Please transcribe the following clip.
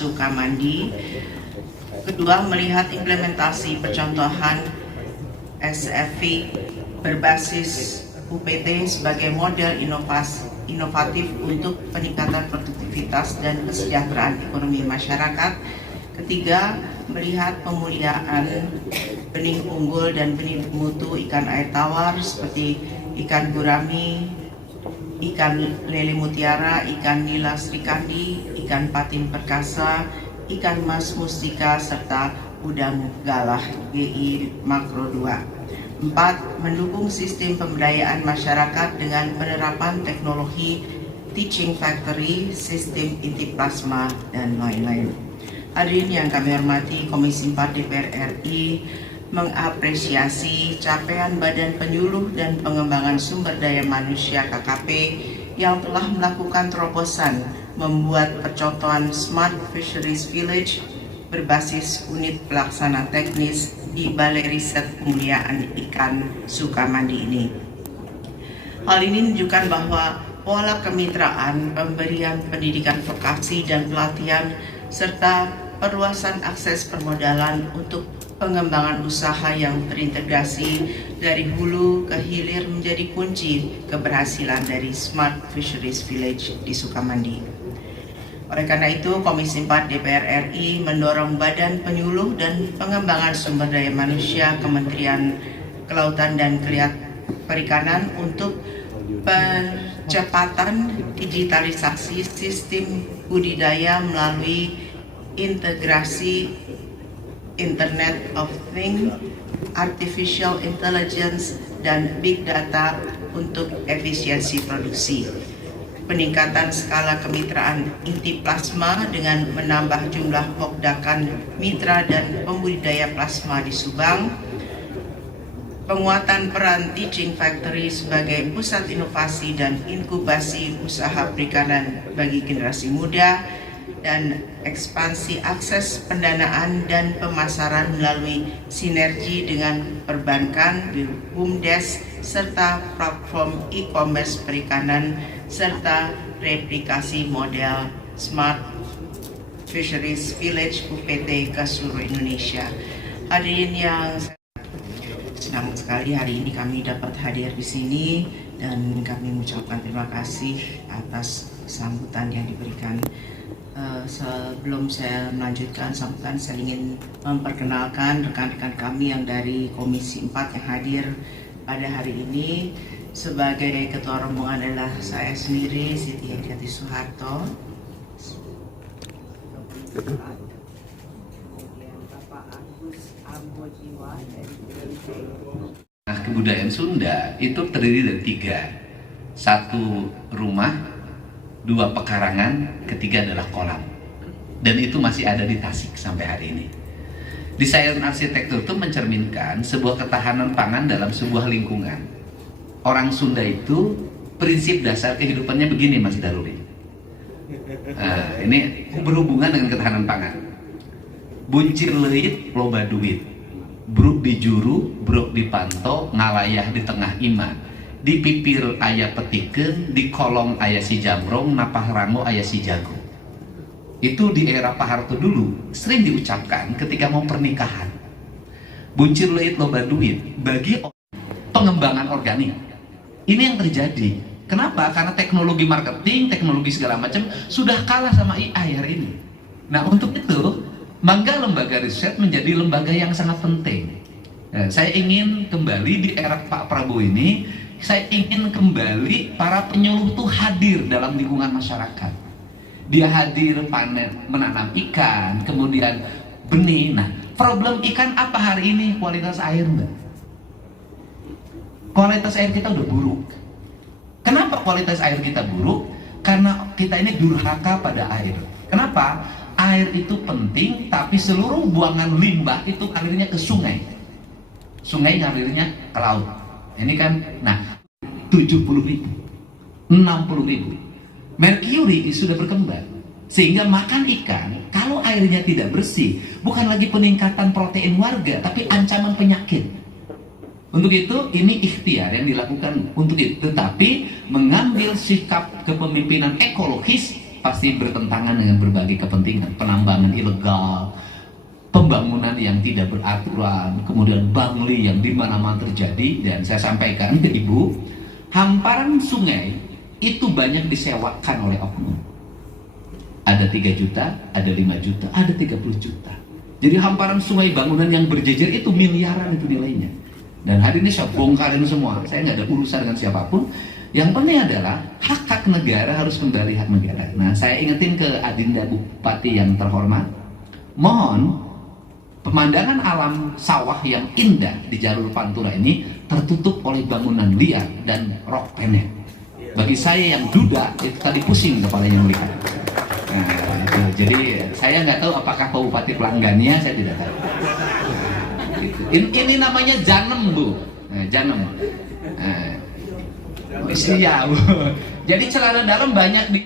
Sukamandi. Kedua, melihat implementasi percontohan SFV berbasis UPT sebagai model inovatif untuk peningkatan produktivitas dan kesejahteraan ekonomi masyarakat. Ketiga, melihat pemuliaan benih unggul dan benih mutu ikan air tawar seperti ikan gurami, ikan lele mutiara, ikan nila srikandi, ikan patin perkasa, ikan mas mustika, serta udang galah GI Makro 2. 4. Mendukung sistem pemberdayaan masyarakat dengan penerapan teknologi teaching factory, sistem inti plasma, dan lain-lain. Hadirin yang kami hormati, Komisi 4 DPR RI mengapresiasi capaian Badan Penyuluh dan Pengembangan Sumber Daya Manusia KKP yang telah melakukan terobosan membuat percontohan Smart Fisheries Village berbasis unit pelaksana teknis di Balai Riset Pemuliaan Ikan Sukamandi ini. Hal ini menunjukkan bahwa pola kemitraan, pemberian pendidikan vokasi dan pelatihan, serta perluasan akses permodalan untuk pengembangan usaha yang terintegrasi dari hulu ke hilir menjadi kunci keberhasilan dari Smart Fisheries Village di Sukamandi. Oleh karena itu, Komisi 4 DPR RI mendorong Badan Penyuluh dan Pengembangan Sumber Daya Manusia Kementerian Kelautan dan Perikanan untuk percepatan digitalisasi sistem budidaya melalui integrasi Internet of Things, Artificial Intelligence, dan Big Data untuk efisiensi produksi. Peningkatan skala kemitraan inti plasma dengan menambah jumlah pokdakan mitra dan pembudidaya plasma di Subang, penguatan peran Teaching Factory sebagai pusat inovasi dan inkubasi usaha perikanan bagi generasi muda, dan ekspansi akses pendanaan dan pemasaran melalui sinergi dengan perbankan, BUMDes, serta platform e-commerce perikanan, serta replikasi model Smart Fisheries Village UPT ke seluruh Indonesia. Hadirin yang senang sekali hari ini kami dapat hadir di sini dan kami mengucapkan terima kasih atas sambutan yang diberikan. Sebelum saya melanjutkan sambutan, saya ingin memperkenalkan rekan-rekan kami yang dari Komisi 4 yang hadir pada hari ini. Sebagai ketua rombongan adalah saya sendiri, Siti Hediati Soeharto. Nah, kebudayaan Sunda itu terdiri dari 3. 1 rumah, 2 pekarangan, ketiga adalah kolam. Dan itu masih ada di Tasik sampai hari ini. Desain arsitektur itu mencerminkan sebuah ketahanan pangan dalam sebuah lingkungan. Orang Sunda itu prinsip dasar kehidupannya begini, Mas Daruri. Nah, ini berhubungan dengan ketahanan pangan. Buncir leit loba duit, bruk di juru, bruk di panto, ngalayah di tengah ima, di pipir aya petiken, di kolong aya si jamrong, napah rango aya si jago. Itu di era Pak Harto dulu sering diucapkan ketika mau pernikahan. Buncir leit loba duit bagi pengembangan organik. Ini yang terjadi. Kenapa? Karena teknologi marketing, teknologi segala macam sudah kalah sama AI hari ini. Nah, untuk itu, maka lembaga riset menjadi lembaga yang sangat penting. Nah, saya ingin kembali di era Pak Prabowo ini, saya ingin kembali para penyuluh itu hadir dalam lingkungan masyarakat. Dia hadir panen, menanam ikan, kemudian benih. Nah, problem ikan apa hari ini? Kualitas air, Mbak. Kualitas air kita udah buruk. Kenapa kualitas air kita buruk? Karena kita ini durhaka pada air. Kenapa? Air itu penting, tapi seluruh buangan limbah itu ngalirnya ke sungai. Sungai ngalirnya ke laut. Ini kan, nah, 70.000, 60.000. Merkuri sudah berkembang. Sehingga makan ikan, kalau airnya tidak bersih, bukan lagi peningkatan protein warga, tapi ancaman penyakit. Untuk itu, ini ikhtiar yang dilakukan untuk itu. Tetapi mengambil sikap kepemimpinan ekologis pasti bertentangan dengan berbagai kepentingan, penambangan ilegal, pembangunan yang tidak beraturan, kemudian bangli yang di mana-mana terjadi. Dan saya sampaikan ke Ibu, hamparan sungai itu banyak disewakan oleh oknum. Ada 3 juta, ada 5 juta, ada 30 juta. Jadi hamparan sungai bangunan yang berjejer itu miliaran itu nilainya. Dan hari ini saya bongkarin semua, saya nggak ada urusan dengan siapapun. Yang penting adalah hak-hak negara harus kembali hak negara. Nah, saya ingetin ke Adinda Bupati yang terhormat, mohon pemandangan alam sawah yang indah di jalur Pantura ini tertutup oleh bangunan liar dan rok pendek. Bagi saya yang duda, itu tadi pusing kepalanya melihat. Nah, itu. Jadi saya nggak tahu apakah Pak Bupati pelanggannya, saya tidak tahu. Ini namanya janem, Bu. Nah, janem. Nah, iya, Bu. Jadi celana dalam banyak di